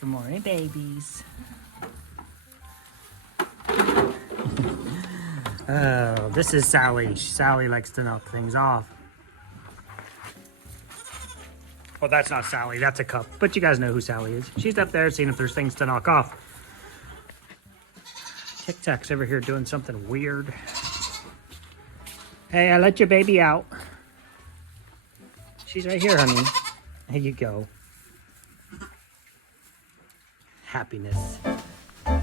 Good morning, babies. Oh, this is Sally. Sally likes to knock things off. Well, that's not Sally. That's a cup. But you guys know who Sally is. She's up there seeing if there's things to knock off. Tic Tac's over here doing something weird. Hey, I let your baby out. She's right here, honey. Here you go. Happiness. And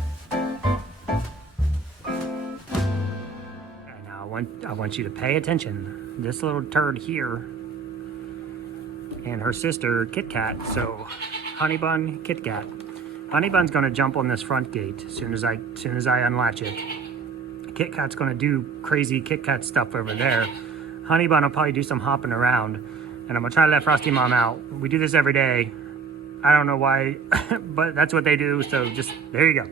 now I want you to pay attention. This little turd here and her sister Kit Kat. So Honey Bun, Kit Kat. Honey Bun's gonna jump on this front gate as soon as I unlatch it. Kit Kat's gonna do crazy Kit Kat stuff over there. Honey Bun will probably do some hopping around, and I'm gonna try to let Frosty Mom out. We do this every day. I don't know why, but that's what they do. So just there you go.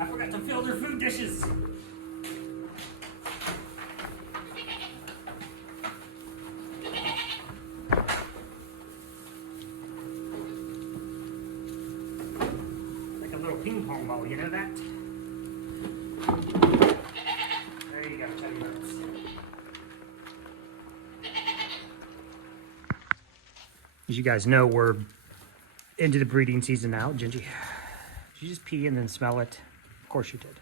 I forgot to fill their food dishes. Like a little ping pong ball, you know that? There you go, Teddy Bears. As you guys know, we're into the breeding season now. Gingy, did you just pee and then smell it? Of course you did.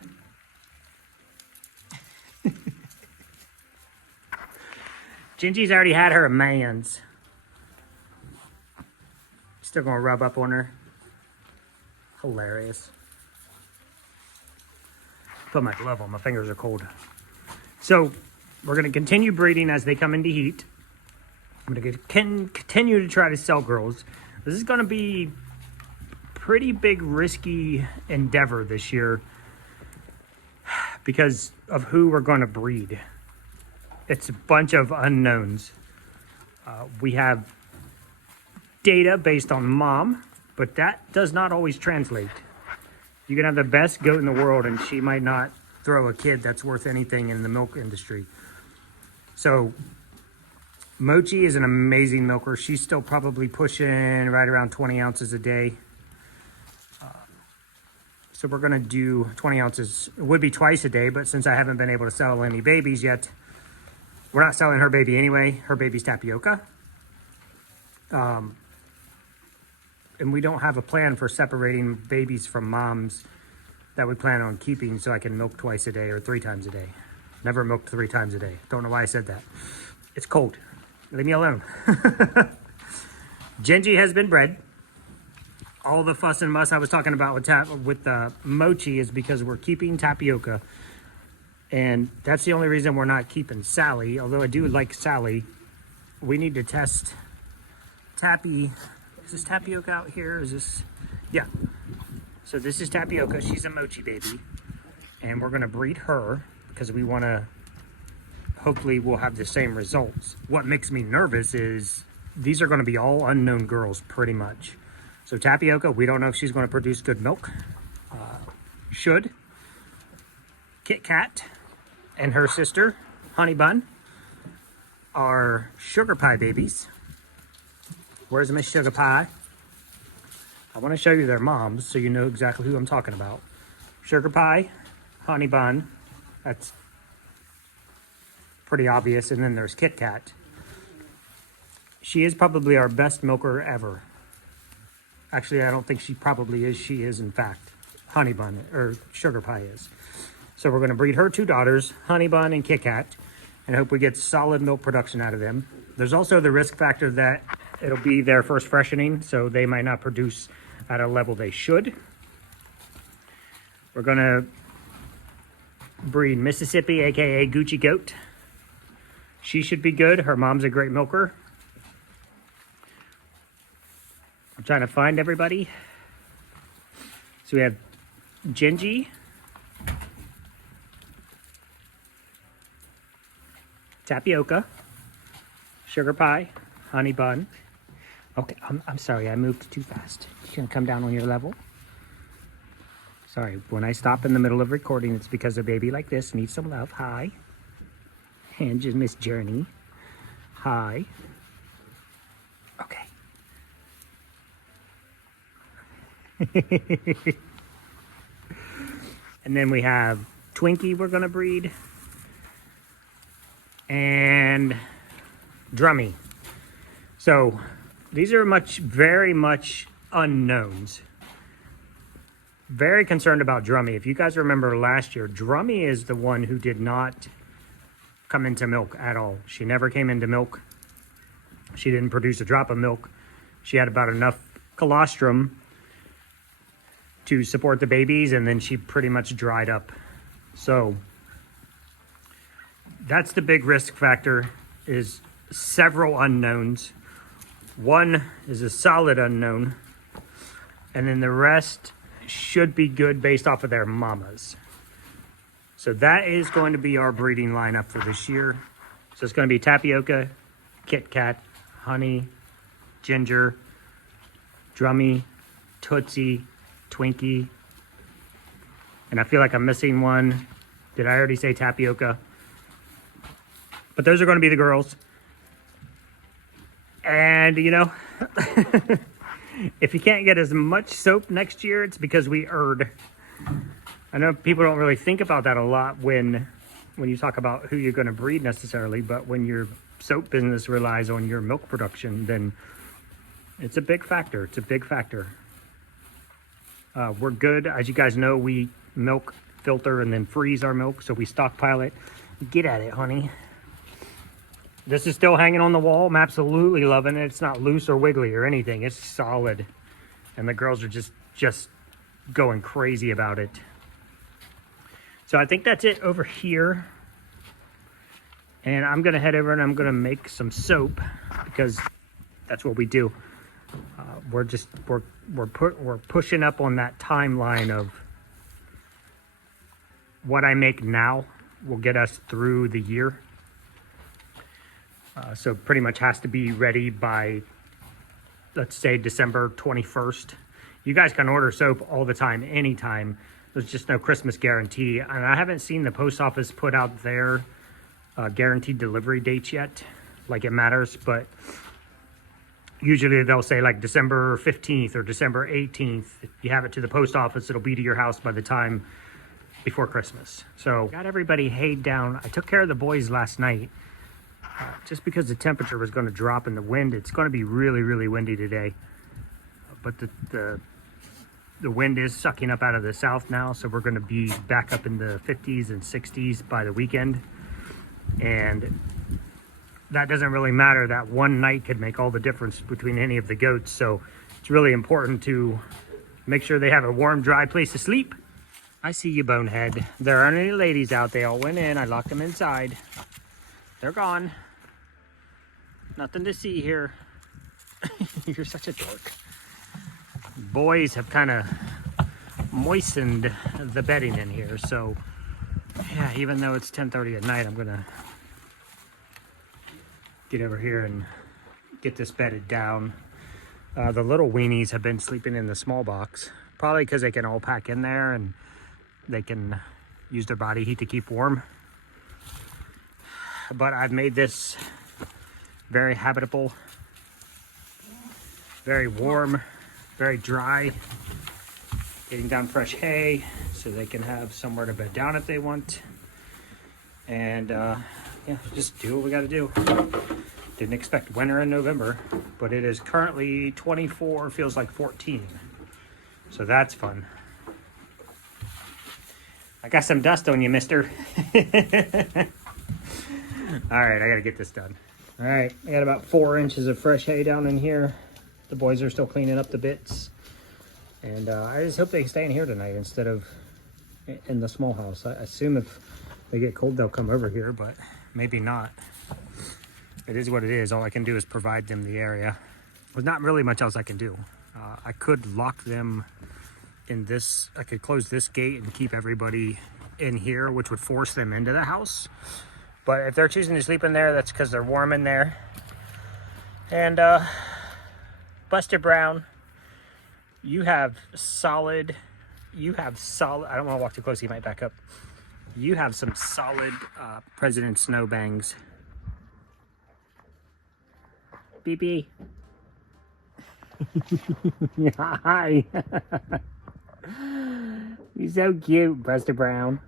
Gingy's already had her man's. Still gonna rub up on her. Hilarious. Put my glove on, my fingers are cold. So we're gonna continue breeding as they come into heat. I'm gonna continue to try to sell girls. This is gonna be pretty big risky endeavor this year because of who we're going to breed. It's a bunch of unknowns. We have data based on mom, but that does not always translate. You can have the best goat in the world and she might not throw a kid that's worth anything in the milk industry. So Mochi is an amazing milker. She's still probably pushing right around 20 ounces a day. So we're gonna do 20 ounces. It would be twice a day, but since I haven't been able to sell any babies yet, we're not selling her baby anyway. Her baby's tapioca. And we don't have a plan for separating babies from moms that we plan on keeping so I can milk twice a day or 3 times a day. Never milked 3 times a day. Don't know why I said that. It's cold. Leave me alone. Gingy has been bred. All the fuss and muss I was talking about with Mochi is because we're keeping tapioca. And that's the only reason we're not keeping Sally. Although I do like Sally. We need to test Tappy. Is this tapioca out here? Is this? Yeah. So this is tapioca. She's a Mochi baby. And we're going to breed her because we want to, hopefully we'll have the same results. What makes me nervous is these are going to be all unknown girls pretty much. So tapioca, we don't know if she's going to produce good milk. Should. Kit Kat and her sister, Honey Bun, are sugar pie babies. Where's Miss Sugar Pie? I want to show you their moms so you know exactly who I'm talking about. Sugar Pie, Honey Bun, that's pretty obvious. And then there's Kit Kat. She is probably our best milker ever. Actually, I don't think she probably is. She is, in fact. Honey Bun, or Sugar Pie is. So we're going to breed her 2 daughters, Honey Bun and Kit Kat, and hope we get solid milk production out of them. There's also the risk factor that it'll be their first freshening, so they might not produce at a level they should. We're going to breed Mississippi, aka Gucci Goat. She should be good. Her mom's a great milker. I'm trying to find everybody. So we have Gingy, tapioca, sugar pie, honey bun. Okay, I'm sorry, I moved too fast. You can come down on your level. Sorry, when I stop in the middle of recording, it's because a baby like this needs some love. Hi. And just Miss Journey. Hi. Okay. And then we have Twinkie we're gonna breed. And Drummy. So these are very much unknowns. Very concerned about Drummy. If you guys remember last year, Drummy is the one who did not come into milk at all. She never came into milk. She didn't produce a drop of milk. She had about enough colostrum to support the babies, and then she pretty much dried up. So that's the big risk factor, is several unknowns. One is a solid unknown, and then the rest should be good based off of their mamas. So that is going to be our breeding lineup for this year. So it's going to be tapioca, Kit Kat, honey, ginger, Drummy, Tootsie, Twinkie, and I feel like I'm missing one. Did I already say tapioca? But those are going to be the girls. And you know, if you can't get as much soap next year, it's because we erred. I know people don't really think about that a lot when you talk about who you're going to breed necessarily, but when your soap business relies on your milk production, then it's a big factor. It's a big factor. We're good. As you guys know, we milk, filter, and then freeze our milk, so we stockpile it. Get at it, honey. This is still hanging on the wall. I'm absolutely loving it. It's not loose or wiggly or anything. It's solid. And the girls are just going crazy about it. So I think that's it over here. And I'm going to head over and I'm going to make some soap, because that's what we do. We're pushing up on that timeline of what I make now will get us through the year. So pretty much has to be ready by, let's say, December 21st. You guys can order soap all the time, anytime. There's just no Christmas guarantee. And I haven't seen the post office put out their guaranteed delivery dates yet, like it matters. But usually they'll say like December 15th or December 18th. If you have it to the post office, it'll be to your house by the time before Christmas. So got everybody hayed down. I took care of the boys last night. Just because the temperature was going to drop in the wind. It's going to be really, really windy today. But the wind is sucking up out of the south now, so we're going to be back up in the 50s and 60s by the weekend. And that doesn't really matter. That one night could make all the difference between any of the goats. So it's really important to make sure they have a warm, dry place to sleep. I see you, Bonehead. There aren't any ladies out. They all went in. I locked them inside. They're gone. Nothing to see here. You're such a dork. Boys have kind of moistened the bedding in here, so yeah, even though it's 10:30 at night, I'm gonna get over here and get this bedded down. The little weenies have been sleeping in the small box, probably because they can all pack in there and they can use their body heat to keep warm. But I've made this very habitable, very warm, very dry, getting down fresh hay so they can have somewhere to bed down if they want. And yeah, just do what we got to do. Didn't expect winter in November, but it is currently 24, feels like 14. So that's fun. I got some dust on you, mister. All right, I got to get this done. All right, I got about 4 inches of fresh hay down in here. The boys are still cleaning up the bits. And I just hope they stay in here tonight instead of in the small house. I assume if they get cold, they'll come over here, but maybe not. It is what it is. All I can do is provide them the area. There's not really much else I can do. I could lock them in this. I could close this gate and keep everybody in here, which would force them into the house. But if they're choosing to sleep in there, that's because they're warm in there. And Buster Brown, you have solid, I don't want to walk too close, he might back up. You have some solid President Snowbangs. BB. Hi. You're so cute, Buster Brown.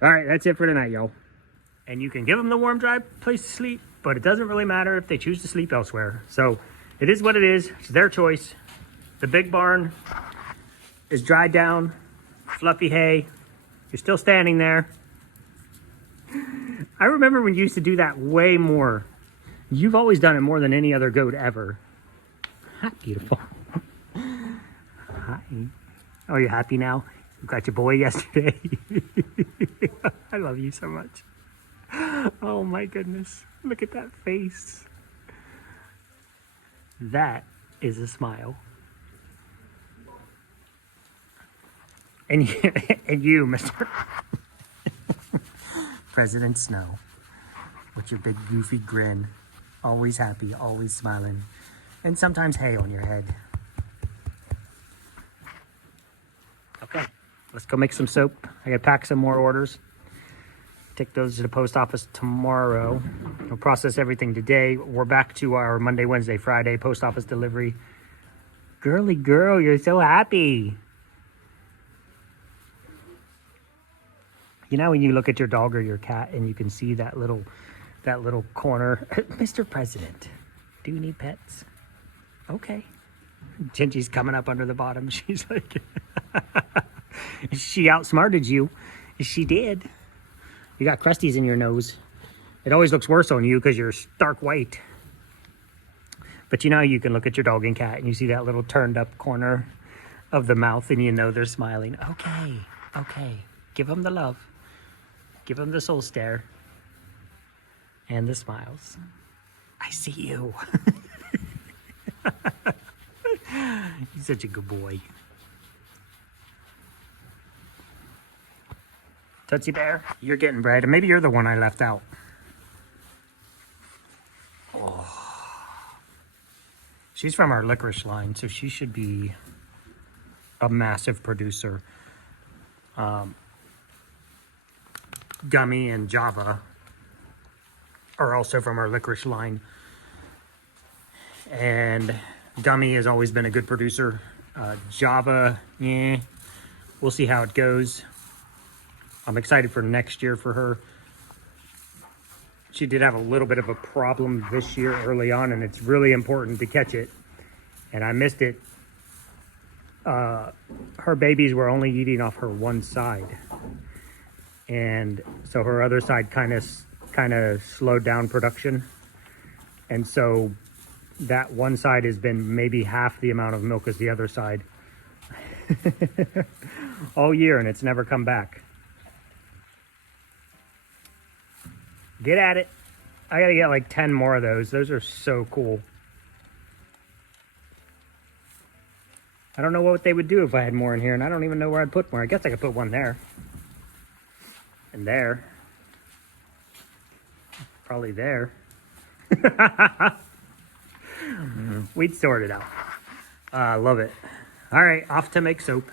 All right, that's it for tonight, y'all. And you can give them the warm, dry place to sleep, but it doesn't really matter if they choose to sleep elsewhere. So it is what it is. It's their choice. The big barn is dried down, fluffy hay. You're still standing there. I remember when you used to do that way more. You've always done it more than any other goat ever. Hi, beautiful. Hi. Oh, you're happy now? You got your boy yesterday. I love you so much. Oh my goodness. Look at that face. That is a smile. And you, Mr. President Snow, with your big goofy grin, always happy, always smiling, and sometimes hay on your head. Okay, let's go make some soap. I gotta pack some more orders. Take those to the post office tomorrow. We'll process everything today. We're back to our Monday, Wednesday, Friday post office delivery. Girly girl, you're so happy. You know when you look at your dog or your cat and you can see that little corner. Mr. President, do you need pets? Okay. Gingy's coming up under the bottom. She's like, she outsmarted you. She did. You got crusties in your nose. It always looks worse on you because you're stark white. But you know you can look at your dog and cat and you see that little turned up corner of the mouth and you know they're smiling. Okay, okay. Give them the love. Give them the soul stare. And the smiles. I see you. You're such a good boy. Tootsie Bear, you're getting bread. Maybe you're the one I left out. Oh. She's from our licorice line, so she should be a massive producer. Gummy and Java are also from our licorice line. And Gummy has always been a good producer. Java, yeah, we'll see how it goes. I'm excited for next year for her. She did have a little bit of a problem this year early on, and it's really important to catch it. And I missed it. Her babies were only eating off her one side. And so her other side kind of slowed down production. And so that one side has been maybe half the amount of milk as the other side all year, and it's never come back. Get at it. I gotta get like 10 more of those. Those are so cool. I don't know what they would do if I had more in here, and I don't even know where I'd put more. I guess I could put one there. And there. Probably there. We'd sort it out. Love it. All right, off to make soap.